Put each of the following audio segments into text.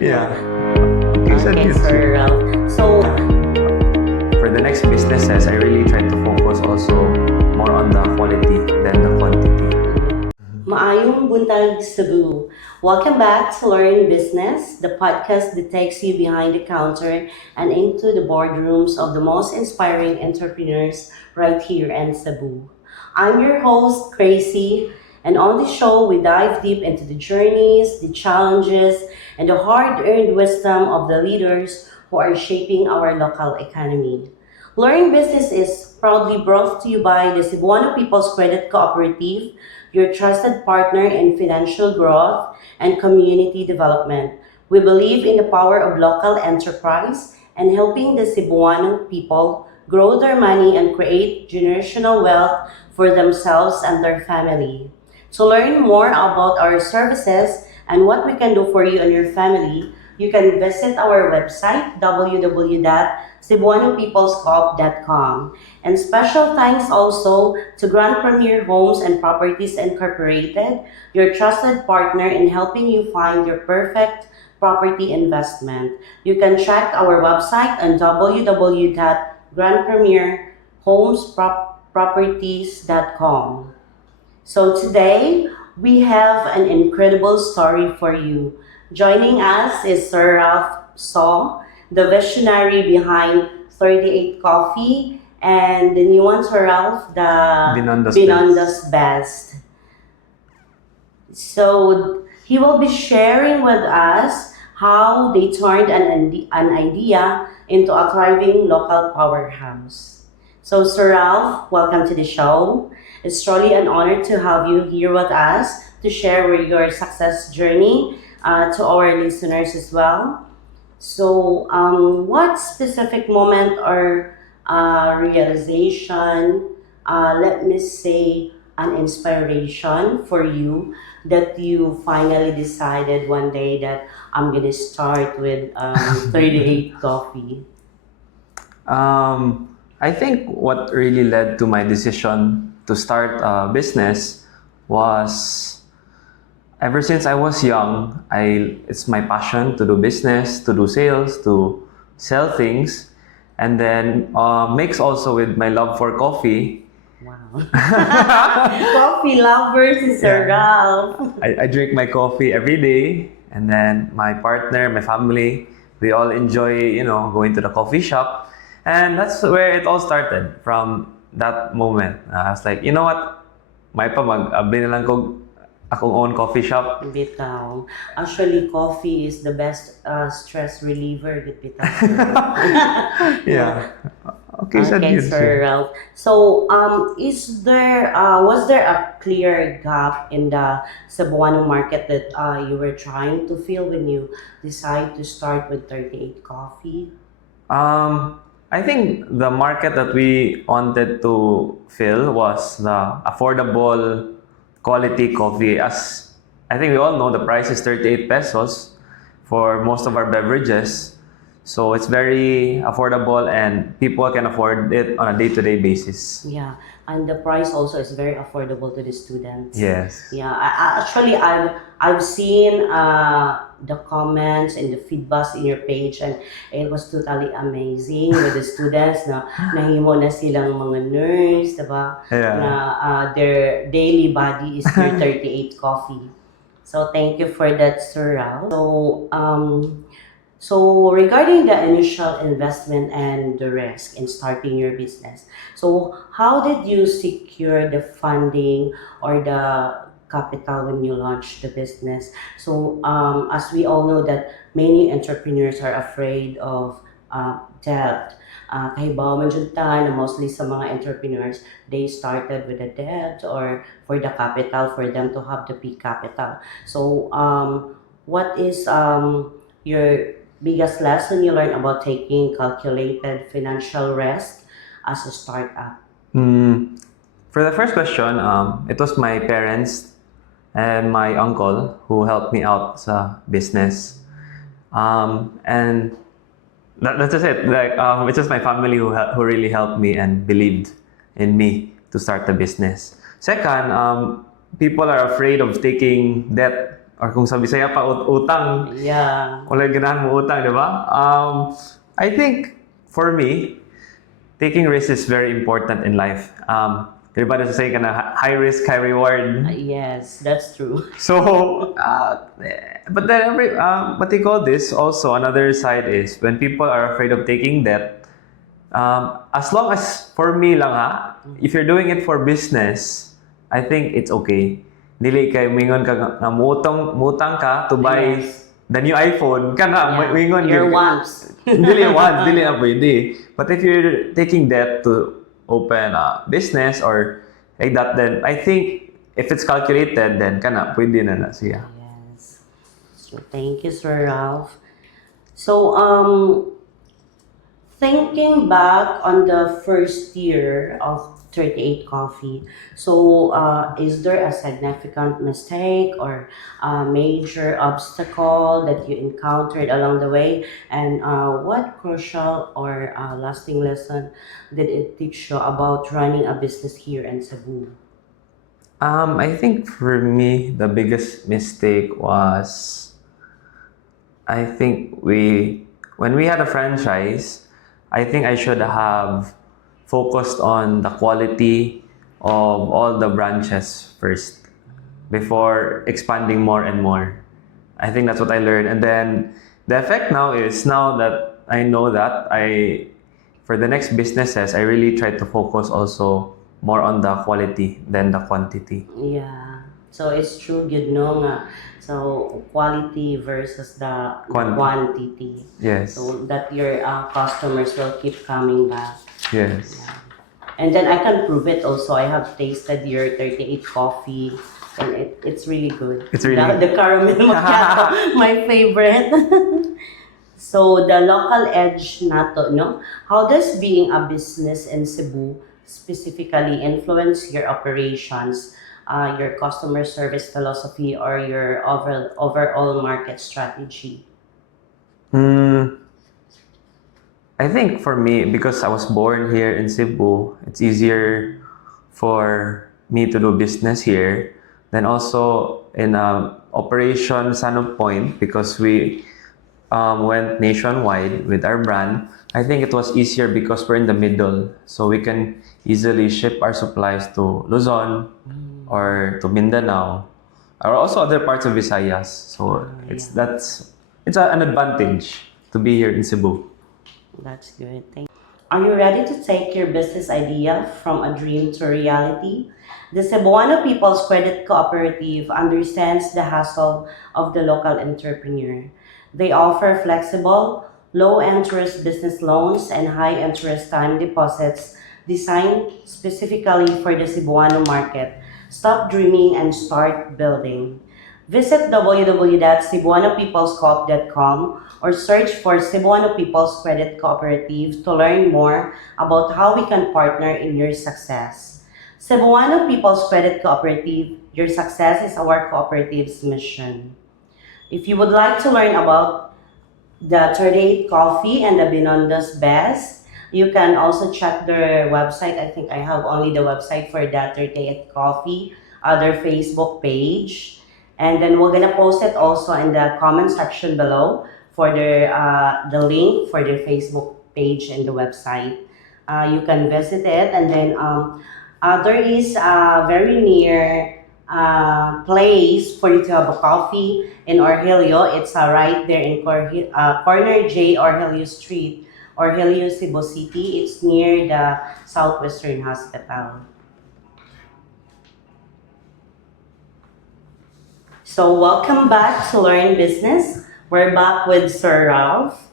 Yeah. Okay, so Okay, this- Sir Ralph. So, For the next businesses, I really try to focus also more on the quality than the quantity. maayong buntag Cebu. Welcome back to Learn Business, the podcast that takes you behind the counter and into the boardrooms of the most inspiring entrepreneurs right here in Cebu. I'm your host, Crazy, and on this show, we dive deep into the journeys, the challenges, and the hard earned wisdom of the leaders who are shaping our local economy. Learning Business is proudly brought to you by the Cebuano People's Credit Cooperative, your trusted partner in financial growth and community development. We believe in the power of local enterprise and helping the Cebuano people grow their money and create generational wealth for themselves and their family. To learn more about our services and what we can do for you and your family, you can visit our website www.cebuanopeoplescoop.com. And special thanks also to Grand Premier Homes and Properties Incorporated, your trusted partner in helping you find your perfect property investment. You can check our website on www.grandpremierhomesproperties.com. So today, we have an incredible story for you. Joining us is Sir Ralph Saw, the visionary behind 38 Coffee, and the new one, Sir Ralph, the Binonda's Binonda's Best. So he will be sharing with us how they turned an idea into a thriving local powerhouse. So, Sir Ralph, welcome to the show. It's truly an honor to have you here with us to share with your success journey to our listeners as well. So, what specific moment or realization, let me say, an inspiration for you that you finally decided one day that I'm gonna start with 38 Coffee? I think what really led to my decision to start a business was ever since I was young, it's my passion to do business, to do sales, to sell things, and then mix also with my love for coffee. Wow. Coffee lovers is Sir Yeah. Ralph. I drink my coffee every day, and then my partner, my family, we all enjoy, going to the coffee shop. And that's where it all started from that moment. I was like, you know what? May pa mag-abli na lang ko akong own coffee shop. Bitaw. Actually, coffee is the best stress reliever with bitaw. Yeah. Okay, so Okay, yun Sir siya. Ralph. So, was there a clear gap in the Cebuano market that you were trying to fill when you decided to start with 38 Coffee? I think the market that we wanted to fill was the affordable quality coffee. As I think we all know, the price is 38 pesos for most of our beverages. So it's very affordable and people can afford it on a day-to-day basis. Yeah, and the price also is very affordable to the students. Yes. Yeah, actually, I've seen the comments and the feedbacks in your page, and it was totally amazing with the students na nahimo na silang mga nurse, diba? Yeah. Na their daily body is their 38 Coffee. So thank you for that, Sir Rao. So regarding the initial investment and the risk in starting your business, so how did you secure the funding or the capital when you launched the business? So as we all know that many entrepreneurs are afraid of debt. Kahibaw man jud ta na mostly sa mga entrepreneurs, they started with a debt or for the capital for them to have the big capital. So what is your biggest lesson you learned about taking calculated financial risk as a startup? For the first question, it was my parents and my uncle who helped me out sa business. And that's just it. It's just my family who really helped me and believed in me to start the business. Second, people are afraid of taking debt or kung sa Bisaya pa, utang. Yeah. Wala ganahan mo utang, di ba? I think, for me, taking risks is very important in life. Di ba say ka na, high risk, high reward. Yes, that's true. So, but then what they call this also, another side is when people are afraid of taking debt, as long as, for me lang ha, if you're doing it for business, I think it's okay. Dili kay mingon ka nga mutang ka to buy Yes. the new iPhone, kana mingon Your gyud. wants. Dili na pwede. But if you're taking debt to open a business or like that, then I think if it's calculated, then kana pwede na siya. Yes. So thank you, Sir Ralph. So thinking back on the first year of 38 Coffee, so is there a significant mistake or a major obstacle that you encountered along the way? And what crucial or lasting lesson did it teach you about running a business here in Cebu? I think for me, the biggest mistake was, I think when we had a franchise, I think I should have focused on the quality of all the branches first before expanding more and more. I think that's what I learned. And then the effect now is, now that I know that, for the next businesses, I really try to focus also more on the quality than the quantity. Yeah. So it's true, good know nga. So quality versus the quantity. Yes. So that your customers will keep coming back. Yes. And then I can prove it also. I have tasted your 38 coffee and it's really good. It's really good. The caramel macchiato, my favorite. So the local edge nato, no? How does being a business in Cebu specifically influence your operations, your customer service philosophy, or your overall market strategy? I think for me, because I was born here in Cebu, it's easier for me to do business here. Then also in Operation Sanop Point, because we went nationwide with our brand, I think it was easier because we're in the middle. So we can easily ship our supplies to Luzon or to Mindanao, or also other parts of Visayas. So it's an advantage to be here in Cebu. That's good. Thank you. Are you ready to take your business idea from a dream to reality? The Cebuano People's Credit Cooperative understands the hustle of the local entrepreneur. They offer flexible, low-interest business loans and high-interest time deposits designed specifically for the Cebuano market. Stop dreaming and start building. Visit www.cebuanopeoplescoop.com or search for Cebuano People's Credit Cooperative to learn more about how we can partner in your success. Cebuano People's Credit Cooperative, your success is our cooperative's mission. If you would like to learn about the 38 Coffee and the Binondo's Best, you can also check their website. I think I have only the website for that 38 Coffee, their Facebook page. And then we're gonna post it also in the comment section below for the link for their Facebook page and the website. You can visit it, and then there is a very near place for you to have a coffee in Orgilio. It's right there in corner J Orgilio Street, Orgilio, Cebu City. It's near the Southwestern Hospital. So welcome back to Learn Business. We're back with Sir Ralph.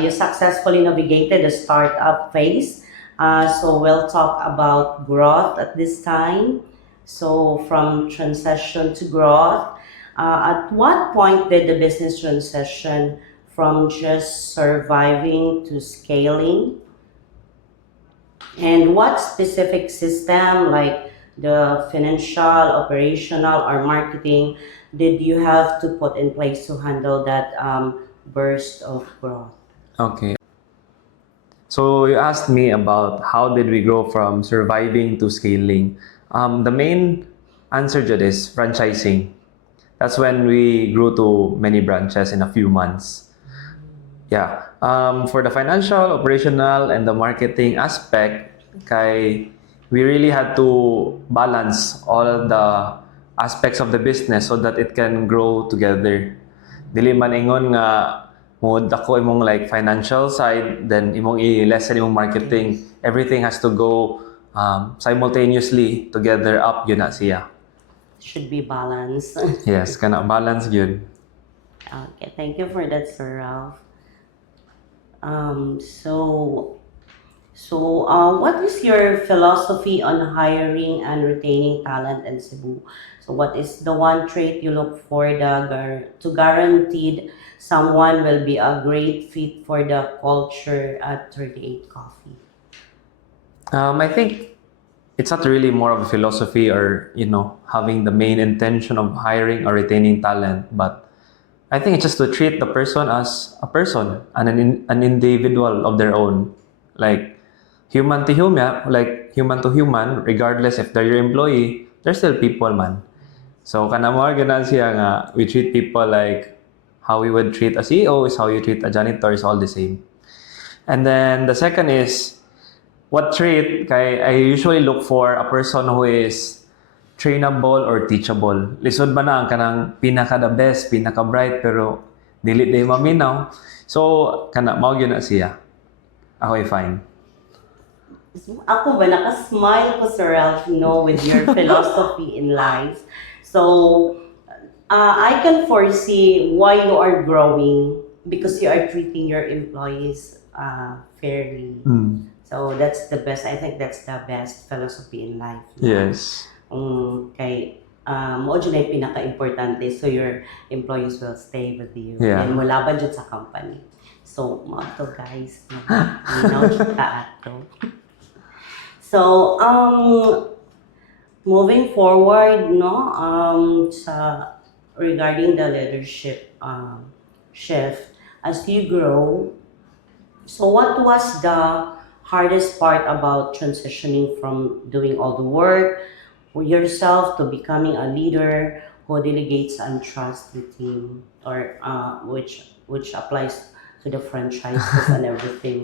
You successfully navigated the startup phase. So we'll talk about growth at this time. So from transition to growth, at what point did the business transition from just surviving to scaling? And what specific system, like the financial, operational, or marketing, did you have to put in place to handle that burst of growth? Okay. So you asked me about how did we grow from surviving to scaling. The main answer to this, franchising. that's when we grew to many branches in a few months. Yeah. For the financial, operational, and the marketing aspect, we really had to balance all the aspects of the business so that it can grow together. Dili man ingon nga mo dako imong like financial side, then imong i-lessen imong marketing. Everything has to go simultaneously together up yun na siya. Should be balanced. Yes, kana balance yun. Okay, thank you for that, Sir Ralph. What is your philosophy on hiring and retaining talent in Cebu? So, what is the one trait you look for to guaranteed someone will be a great fit for the culture at 38 Coffee? I think it's not really more of a philosophy or, having the main intention of hiring or retaining talent, but I think it's just to treat the person as a person and an individual of their own. Like human to human, regardless if they're your employee, they're still people man. So kana mo ganan siya nga we treat people like how we would treat a CEO is how you treat a janitor is all the same. And then the second is what trait I usually look for a person who is trainable or teachable. Lisod ba na ang kanang pinaka the best, pinaka bright pero dili day maminaw. So kana mao gyud na siya. Ako fine. Ako ba, nakasmile ko, Sir Ralph, with your philosophy in life. So, I can foresee why you are growing because you are treating your employees fairly. So, that's the best. I think that's the best philosophy in life. Yes. Mo dyan ay pinaka-importante so your employees will stay with you. Yeah. And mulaban dyan sa company. So, mga to guys, minaw kita ato. So, moving forward, regarding the leadership shift, as you grow, so what was the hardest part about transitioning from doing all the work for yourself to becoming a leader who delegates and trusts the team, or which applies to the franchises and everything?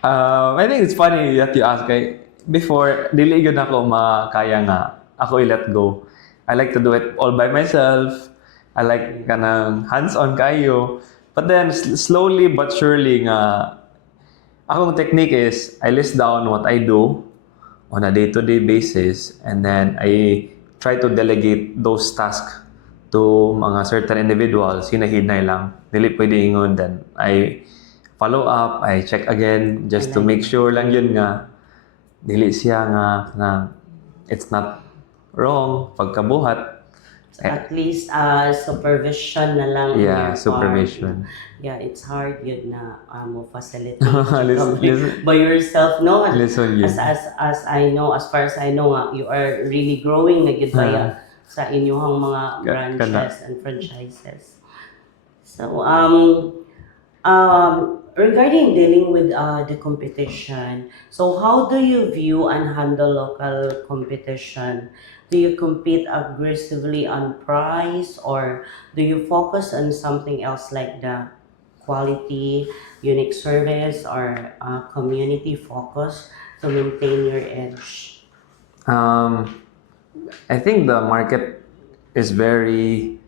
I think it's funny that you ask. Before, dili yun ako makaya nga ako i-let go. I like to do it all by myself. I like kanang hands-on kayo. But then, slowly but surely nga, akong technique is, I list down what I do on a day-to-day basis and then I try to delegate those tasks to mga certain individuals. Hinahinay lang. Dili pwede ingon. Then, I follow up, I check again just to make sure lang yun nga dili siya nga na it's not wrong pagkabuhat. At least supervision na lang. Yeah, in your supervision. Part. Yeah, it's hard yun na mo facilitate Listen. by yourself, no? Listen yun. As I know, as far as I know, you are really growing na gid baya sa inyong mga branches and franchises. So, regarding dealing with the competition, so how do you view and handle local competition? Do you compete aggressively on price or do you focus on something else like the quality, unique service, or community focus to maintain your edge? I think the market is very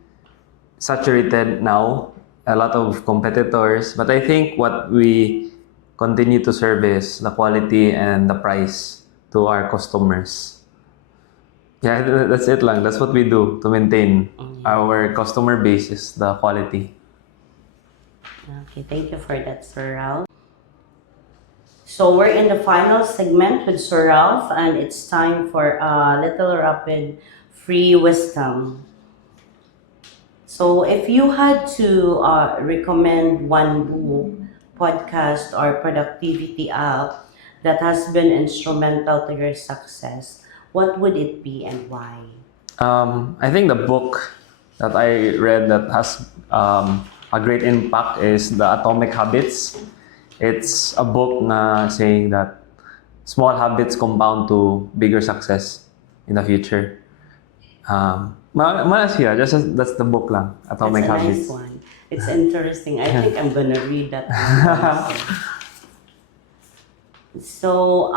saturated now. A lot of competitors, but I think what we continue to serve is the quality and the price to our customers. Yeah, that's it lang. That's what we do to maintain our customer base is the quality. Okay, thank you for that, Sir Ralph. So we're in the final segment with Sir Ralph and it's time for a little rapid free wisdom. So if you had to recommend one book, podcast, or productivity app that has been instrumental to your success, what would it be and why? I think the book that I read that has a great impact is The Atomic Habits. It's a book na saying that small habits compound to bigger success in the future. Malas siya. That's the book lang. Atomic That's a Habits. nice one. It's interesting. I think I'm gonna read that one also. So,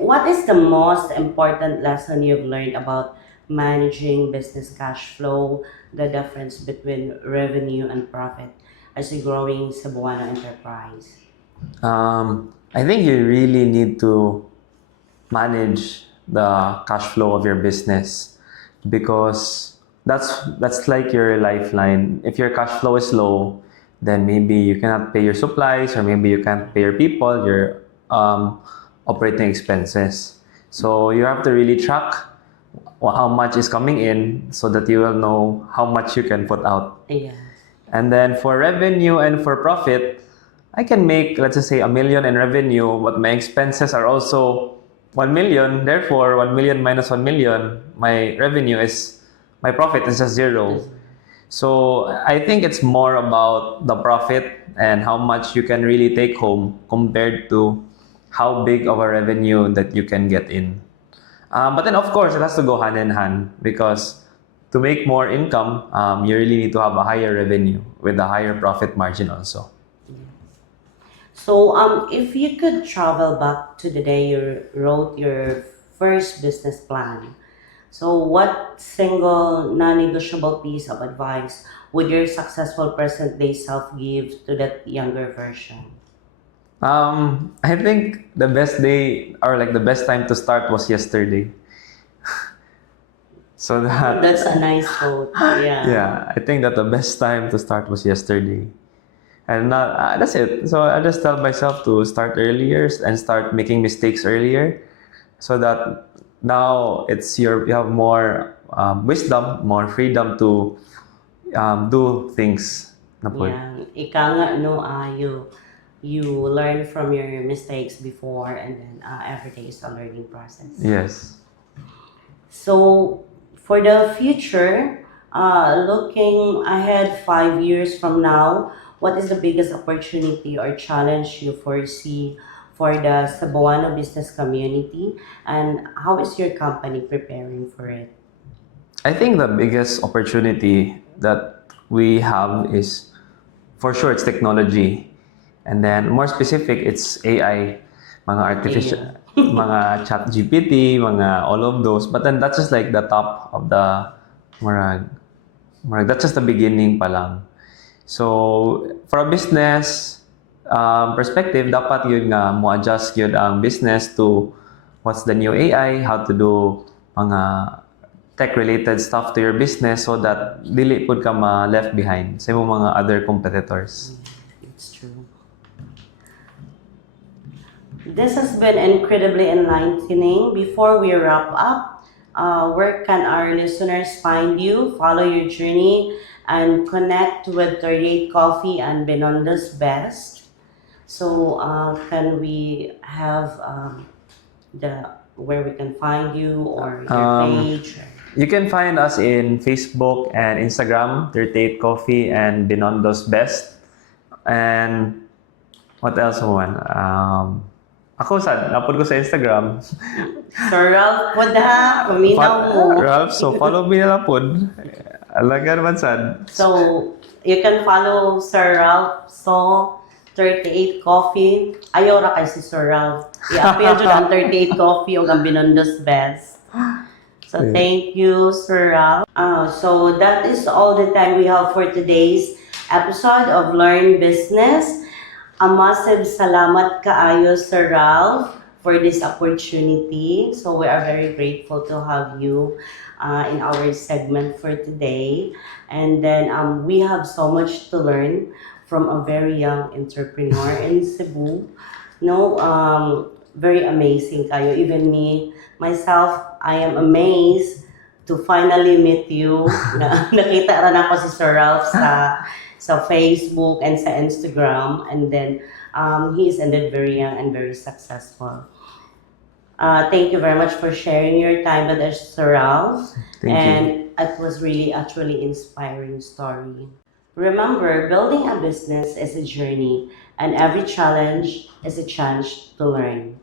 what is the most important lesson you've learned about managing business cash flow, the difference between revenue and profit as a growing Cebuano enterprise? I think you really need to manage the cash flow of your business because that's like your lifeline. If your cash flow is low, then maybe you cannot pay your supplies or maybe you can't pay your people, your operating expenses. So you have to really track how much is coming in so that you will know how much you can put out. Yes. And then for revenue and for profit, I can make, let's just say, 1 million in revenue, but my expenses are also 1 million. Therefore, 1 million minus 1 million, my profit is just zero. So I think it's more about the profit and how much you can really take home compared to how big of a revenue that you can get in. But then, of course, it has to go hand in hand because to make more income, you really need to have a higher revenue with a higher profit margin also. So, if you could travel back to the day you wrote your first business plan, so what single non-negotiable piece of advice would your successful present day self give to that younger version? I think the best day or like the best time to start was yesterday. So that That's a nice quote. Yeah. yeah, I think that the best time to start was yesterday. And that's it. So I just tell myself to start earlier and start making mistakes earlier, so that now you have more wisdom, more freedom to do things. Na po. Yeah. Ika nga, no, you learn from your mistakes before, and then every day is a learning process. Yes. So, for the future, looking ahead 5 years from now, what is the biggest opportunity or challenge you foresee for the Cebuano business community, and how is your company preparing for it? I think the biggest opportunity that we have is for sure it's technology. And then more specific, it's AI, mga artificial, mga chat GPT, mga all of those. But then that's just like the top of the marag, that's just the beginning pa lang. So for a business perspective, dapat yun nga mo adjust yun ang business to what's the new AI, how to do mga tech-related stuff to your business so that dili pud ka ma-left behind sa imong mga other competitors. It's true. This has been incredibly enlightening. Before we wrap up, where can our listeners find you, follow your journey, and connect with 38 Coffee and Benondo's Best? So, can we have the where we can find you or your page? You can find us in Facebook and Instagram, 38 Coffee and Benondo's Best. And what else man? Ako sad, napod ko sa Instagram. Sir Ralph, wala, paminaw mo. Ralph, so follow me na lang pod. Alaga naman sad. So, you can follow Sir Ralph So 38 Coffee. Ayaw ra kay si Sir Ralph. I-appeal dyan ang 38 Coffee o ang Benondo's Best. So, thank you, Sir Ralph. So, that is all the time we have for today's episode of Learn Business. A massive salamat kaayo, Sir Ralph, for this opportunity. So, we are very grateful to have you in our segment for today. And then, we have so much to learn from a very young entrepreneur in Cebu. No, very amazing kayo. Even me, myself, I am amazed to finally meet you. Nakita rin ako si Sir Ralph sa Facebook and sa Instagram. And then, he is ended very young and very successful. Thank you very much for sharing your time with us, Sir Ralph. Thank you. It was really actually inspiring story. Remember, building a business is a journey, and every challenge is a chance to learn.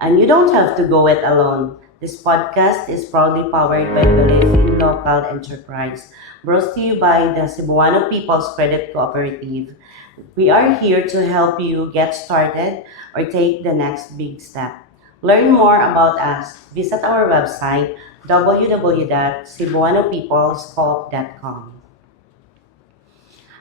And you don't have to go it alone. This podcast is proudly powered by Belief in Local Enterprise, brought to you by the Cebuano People's Credit Cooperative. We are here to help you get started or take the next big step. Learn more about us. Visit our website www.cebuanopeoplescoop.com.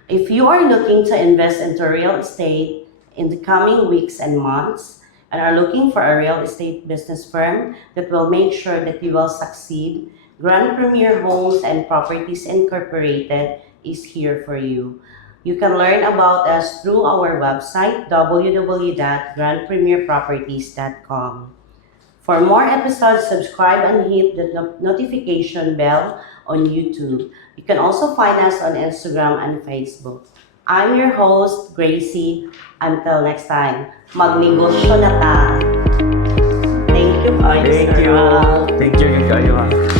If you are looking to invest into real estate in the coming weeks and months and are looking for a real estate business firm that will make sure that you will succeed, Grand Premier Homes and Properties Incorporated is here for you. You can learn about us through our website www.grandpremierproperties.com. For more episodes, subscribe and hit the notification bell on YouTube. You can also find us on Instagram and Facebook. I'm your host, Gracie. Until next time, magnegosyo na ta. Thank you, Thank you. Sarah. Thank you, kayo ha.